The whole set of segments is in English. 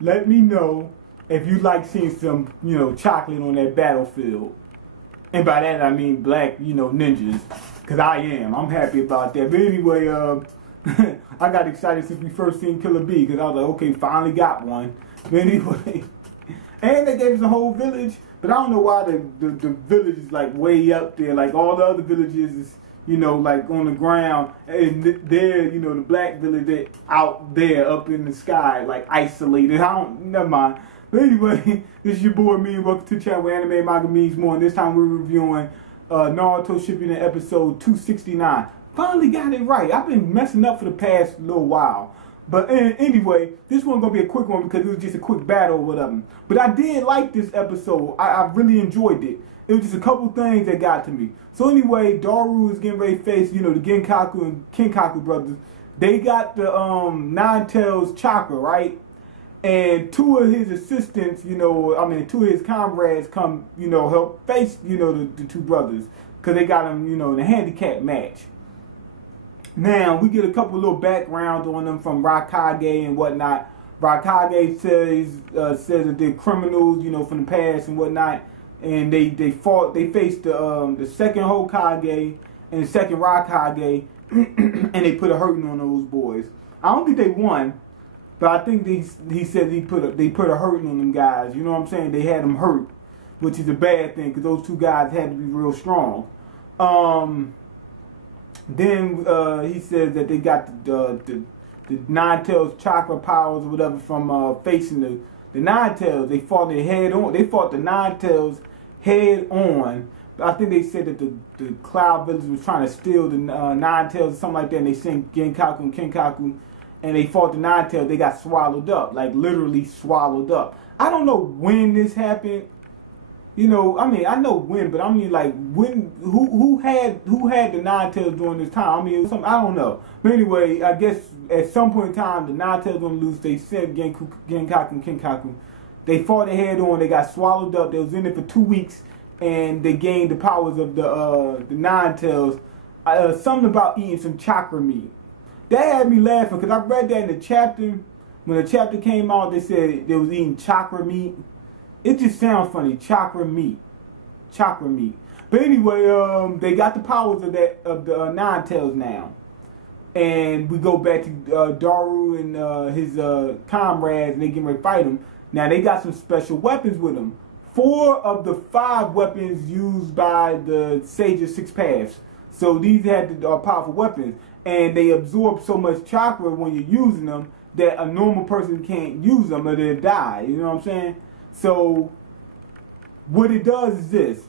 let me know if you like seeing some, chocolate on that battlefield. And by that I mean black, ninjas. Because I am. I'm happy about that. But anyway, I got excited since we first seen Killer Bee. Because I was like, okay, finally got one. But anyway. And they gave us a whole village. But I don't know why the village is like way up there. Like all the other villages is, like on the ground. And they're, the black village, they're out there up in the sky, like isolated. Never mind. But anyway, this is your boy Me, and welcome to the channel where anime manga means more. And this time we're reviewing Naruto Shippuden episode 269. Finally got it right. I've been messing up for the past little while. But anyway, this one's going to be a quick one because it was just a quick battle or whatever. But I did like this episode. I really enjoyed it. It was just a couple things that got to me. So anyway, Daru is getting ready to face, the Genkaku and Kinkaku brothers. They got the Nine Tails Chakra, right? And two of his assistants, two of his comrades come, help face, the two brothers. Because they got them, in a handicap match. Now, we get a couple little backgrounds on them from Raikage and whatnot. Raikage says that they're criminals, from the past and whatnot. And they faced the second Hokage and the second Raikage. And they put a hurting on those boys. I don't think they won. But I think he said they put a hurting on them guys. You know what I'm saying? They had them hurt, which is a bad thing because those two guys had to be real strong. Then he says that they got the Nine Tails Chakra powers or whatever from facing the Nine Tails. They fought their head on. They fought the Nine Tails head on. I think they said that the Cloud Village was trying to steal the Nine Tails or something like that. And they sent Genkaku and Kinkaku. And they fought the Nine Tails, they got swallowed up, like literally swallowed up. I don't know when this happened. I know when, but I mean like when who had the Nine Tails during this time? I don't know. But anyway, I guess at some point in time the Nine Tails gonna lose. They sent Genkaku and Kinkaku. They fought their head on, they got swallowed up, they was in it for 2 weeks and they gained the powers of the Nine Tails. Something about eating some chakra meat. That had me laughing because I read that in the chapter. When the chapter came out, they said they was eating chakra meat. It just sounds funny, chakra meat. Chakra meat. But anyway, they got the powers of the Nine Tails now. And we go back to Daru and his comrades, and they get ready to fight him. Now, they got some special weapons with them. 4 of the 5 weapons used by the Sage of Six Paths. So these had the powerful weapons. And they absorb so much chakra when you're using them that a normal person can't use them or they'll die. You know what I'm saying? So what it does is this.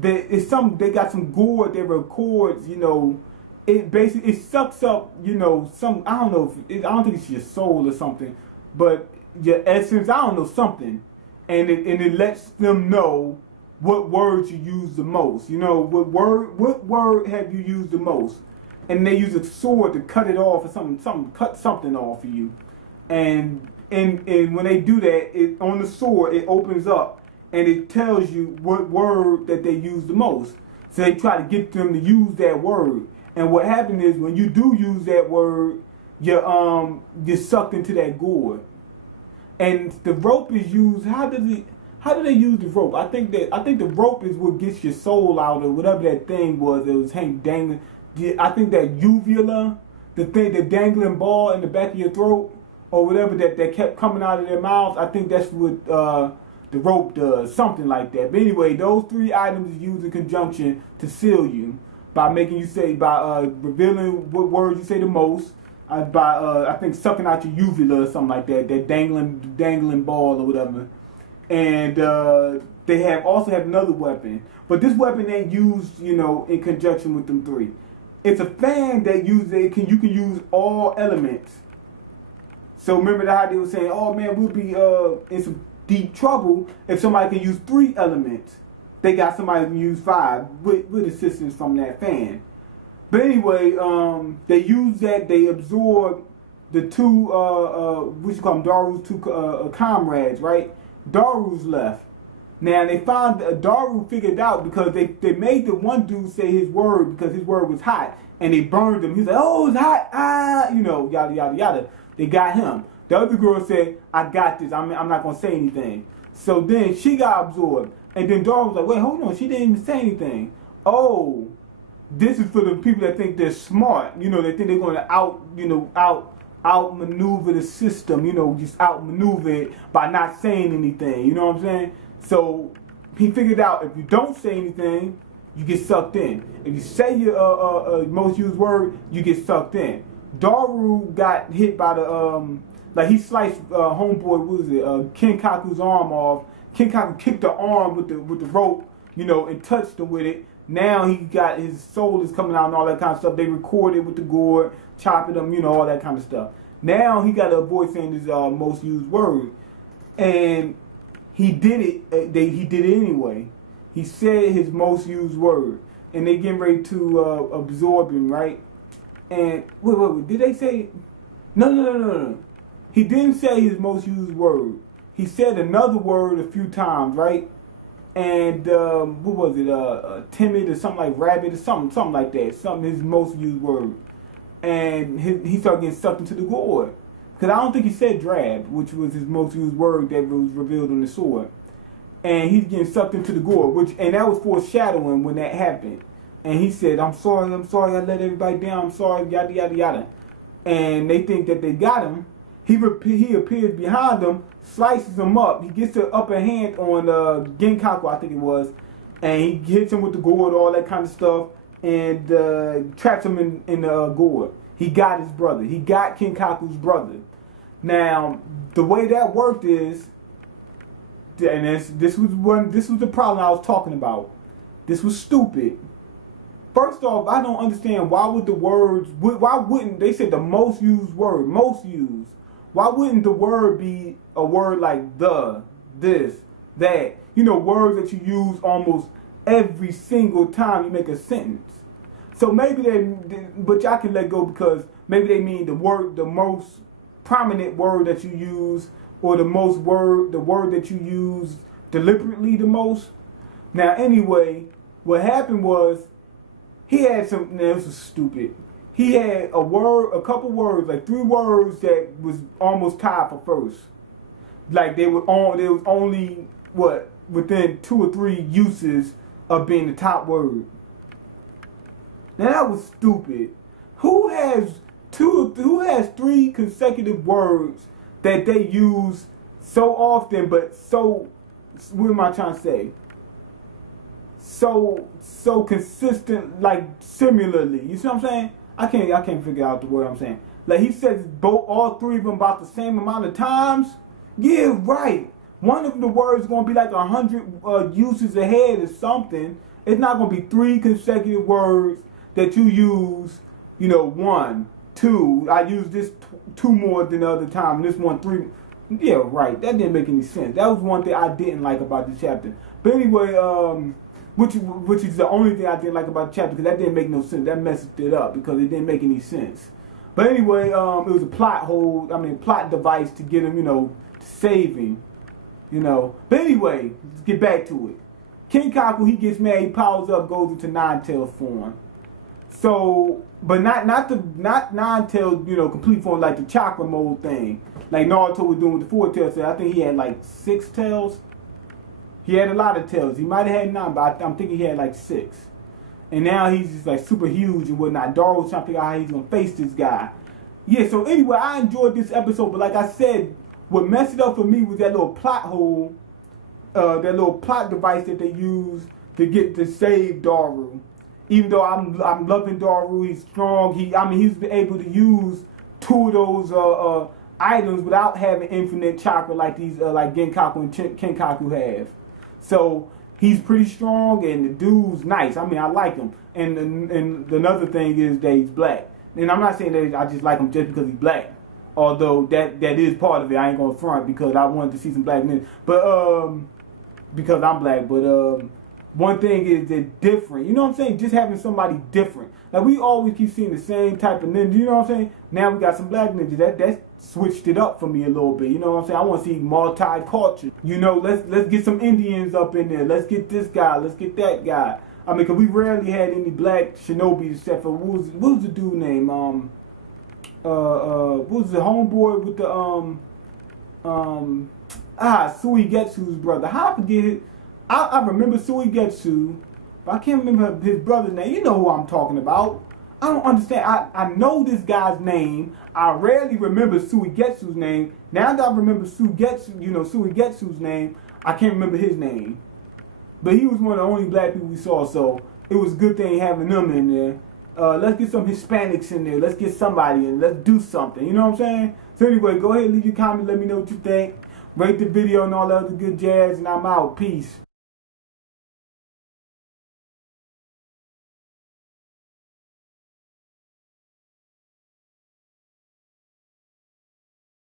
They got some gourd that records, it basically sucks up, I don't think it's your soul or something, but your essence, I don't know, something. And it lets them know what words you use the most. What word have you used the most? And they use a sword to cut it off or something cut something off of you. And when they do that, on the sword, it opens up and it tells you what word that they use the most. So they try to get them to use that word. And what happens is when you do use that word, you're sucked into that gourd. And the rope is used. How do they use the rope? I think the rope is what gets your soul out or whatever that thing was. It was dangling. I think that uvula, the dangling ball in the back of your throat, or whatever that kept coming out of their mouths, I think that's what the rope does, something like that. But anyway, those 3 items is used in conjunction to seal you by making you say, by revealing what words you say the most, by I think sucking out your uvula or something like that, that dangling ball or whatever. And they also have another weapon, but this weapon ain't used, in conjunction with them 3. It's a fan that you can use all elements. So remember how they were saying, oh man, we'll be in some deep trouble if somebody can use 3 elements. They got somebody who can use 5 with assistance from that fan. But anyway, they use that, they absorb the 2, what you call them, Daru's 2 comrades, right? Daru's left. Now, they found Daru figured out because they made the one dude say his word because his word was hot. And they burned him. He's like, oh, it's hot. Yada, yada, yada. They got him. The other girl said, I got this. I'm not going to say anything. So then she got absorbed. And then Dora was like, wait, hold on. She didn't even say anything. Oh, this is for the people that think they're smart. You know, they think they're going to outmaneuver the system. You know, just outmaneuver it by not saying anything. You know what I'm saying? So he figured out if you don't say anything, you get sucked in. If you say your most used word, you get sucked in. Daru got hit by the like he sliced homeboy, what was it, Kinkaku's arm off. Kinkaku kicked the arm with the rope, you know, and touched him with it. Now he got his soul is coming out and all that kind of stuff. They recorded with the gourd, chopping them, you know, all that kind of stuff. Now he got to avoid saying his most used word, and he did it. He did it anyway. He said his most used word, and they getting ready to absorb him, right? And wait, did they say? No. He didn't say his most used word. He said another word a few times, right? And what was it? Timid or something like rabbit or something like that. Something his most used word, and he started getting sucked into the gourd. Because I don't think he said drab, which was his most used word that was revealed on the sword. And he's getting sucked into the gourd, and that was foreshadowing when that happened. And he said, I'm sorry, I let everybody down, I'm sorry, yada, yada, yada. And they think that they got him. He appears behind them, slices him up. He gets the upper hand on Genkaku, I think it was. And he hits him with the gourd, all that kind of stuff, and traps him in the gourd. He got his brother. He got Kinkaku's brother. Now, the way that worked is, and this was the problem I was talking about. This was stupid. First off, I don't understand why wouldn't they say the most used word, most used? Why wouldn't the word be a word like the, this, that? You know, words that you use almost every single time you make a sentence. So maybe but y'all can let go because maybe they mean the most prominent word that you use, or the word that you use deliberately the most. Now, anyway, what happened was he had some. Now, this was stupid. He had a couple words, like 3 words that was almost tied for first. Like there was only within 2 or 3 uses of being the top word. Now that was stupid. Who has 3 consecutive words that they use so often, but so, what am I trying to say? So consistent, like similarly. You see what I'm saying? I can't figure out the word I'm saying. Like he says all 3 of them about the same amount of times. Yeah, right. One of the words is gonna be like 100 uses ahead or something. It's not gonna be 3 consecutive words that you use. You know, 1, 2. I use this 2 more than the other time, and this one 3. Yeah, right. That didn't make any sense. That was one thing I didn't like about the chapter. But anyway, which is the only thing I didn't like about the chapter, because that didn't make no sense. That messed it up because it didn't make any sense. But anyway, it was a plot device to get him, you know, to save him, you know. But anyway, let's get back to it. Kinkaku, he gets mad, he powers up, goes into Nine-Tails form. So, but not Nine-Tails, you know, complete form like the Chakra mode thing, like Naruto was doing with the 4 tails. I think he had like 6 tails. He had a lot of tails. He might have had 9, but I'm thinking he had like 6. And now he's just like super huge and whatnot. Daru's trying to figure out how he's gonna face this guy. Yeah. So anyway, I enjoyed this episode, but like I said, what messed it up for me was that little plot hole, that little plot device that they used to save Daru. Even though I'm loving Daru, he's strong. He's able to use 2 of those items without having infinite chakra like these like Genkaku and Kinkaku have. So he's pretty strong, and the dude's nice. I mean, I like him. And another thing is that he's black. And I'm not saying that I just like him just because he's black. Although that is part of it. I ain't gonna front because I wanted to see some black men. But because I'm black. But one thing is they're different. You know what I'm saying? Just having somebody different. Like we always keep seeing the same type of ninja. You know what I'm saying? Now we got some black ninjas. That switched it up for me a little bit. You know what I'm saying? I want to see multi-culture. You know, let's get some Indians up in there. Let's get this guy. Let's get that guy. I mean, because we rarely had any black shinobis except for what was the dude name? what was the homeboy with the Suigetsu's brother. How I forget it? I remember Suigetsu, but I can't remember his brother's name. You know who I'm talking about. I don't understand. I know this guy's name. I rarely remember Suigetsu's name. Now that I remember Suigetsu's name, I can't remember his name. But he was one of the only black people we saw, so it was a good thing having them in there. Let's get some Hispanics in there. Let's get somebody in. Let's do something. You know what I'm saying? So anyway, go ahead, leave your comment. Let me know what you think. Rate the video and all the other good jazz, and I'm out. Peace.